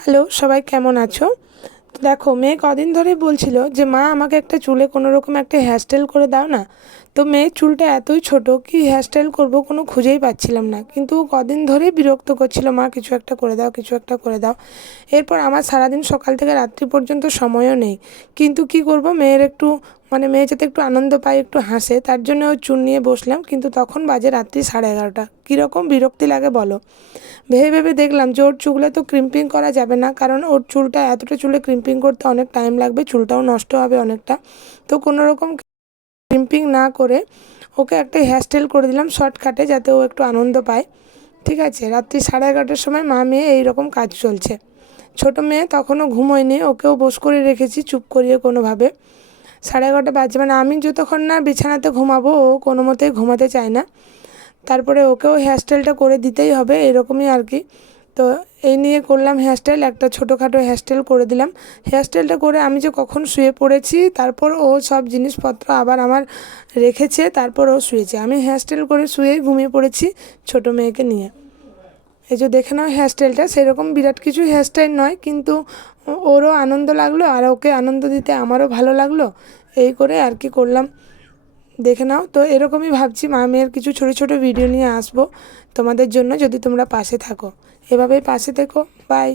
Hello, সবাই কেমন আছো? দেখো, মেয়ে কদিন ধরেই বলছিল যে মা আমাকে একটা চুলে কোনো রকম একটা হেয়ারস্টাইল করে দাও না। তো মেয়ের চুলটা এতই ছোট, কি হেয়ারস্টাইল করব কোনো খুঁজেই পাচ্ছিলাম না, কিন্তু ও কদিন ধরেই বিরক্ত করছিল, মা কিছু একটা করে দাও, কিছু একটা করে দাও। এরপর আমার সারাদিন সকাল থেকে রাত্রি পর্যন্ত সময়ও নেই, কিন্তু কি করব, মেয়ের একটু মেয়ে যাতে একটু আনন্দ পায়, একটু হাসে, তার জন্য ওই চুল নিয়ে বসলাম। কিন্তু তখন বাজে রাত্রি 11:30। কীরকম বিরক্তি লাগে বলো। ভেবে ভেবে দেখলাম যে ওর চুলে তো ক্রিম্পিং করা যাবে না, কারণ ওর চুলটা এতটা চুলে ক্রিম্পিং করতে অনেক টাইম লাগবে, চুলটাও নষ্ট হবে অনেকটা। তো কোনো রকম ক্রিম্পিং না করে ওকে একটা হেয়ারস্টাইল করে দিলাম শর্টকাটে, যাতে ও একটু আনন্দ পায়। ঠিক আছে, রাত্রি 11:30টার সময় মা মেয়ে এইরকম কাজ চলছে। ছোটো মেয়ে তখনও ঘুমোয়নি, ওকেও বস করে রেখেছি চুপ করিয়ে কোনোভাবে। 11:30 বাজে, আমি যতক্ষণ না বিছানাতে ঘুমাবো ও কোনো মতেই ঘুমাতে চায় না। তারপরে ওকেও হেয়ারস্টাইলটা করে দিতেই হবে, এরকমই আর কি। তো এই নিয়ে করলাম হেয়ারস্টাইল, একটা ছোটোখাটো হেয়ারস্টাইল করে দিলাম। হেয়ারস্টাইলটা করে আমি যে কখন শুয়ে পড়েছি, তারপর ও সব জিনিসপত্র আবার আমার রেখেছে, তারপর ও শুয়েছে। আমি হেয়ারস্টাইল করে শুয়েই ঘুমিয়ে পড়েছি ছোটো মেয়েকে নিয়ে। এই যে দেখে নাও হেয়ারস্টাইলটা, সেরকম বিরাট কিছু হেয়ারস্টাইল নয়, কিন্তু ওরও আনন্দ লাগলো আর ওকে আনন্দ দিতে আমারও ভালো লাগলো, এই করে আর কি করলাম। দেখে নাও। তো এরকমই ভাবছি মা মেয়ের কিছু ছোটো ছোটো ভিডিও নিয়ে আসবো তোমাদের জন্য, যদি তোমরা পাশে থাকো। এভাবেই পাশে থেকো। বাই।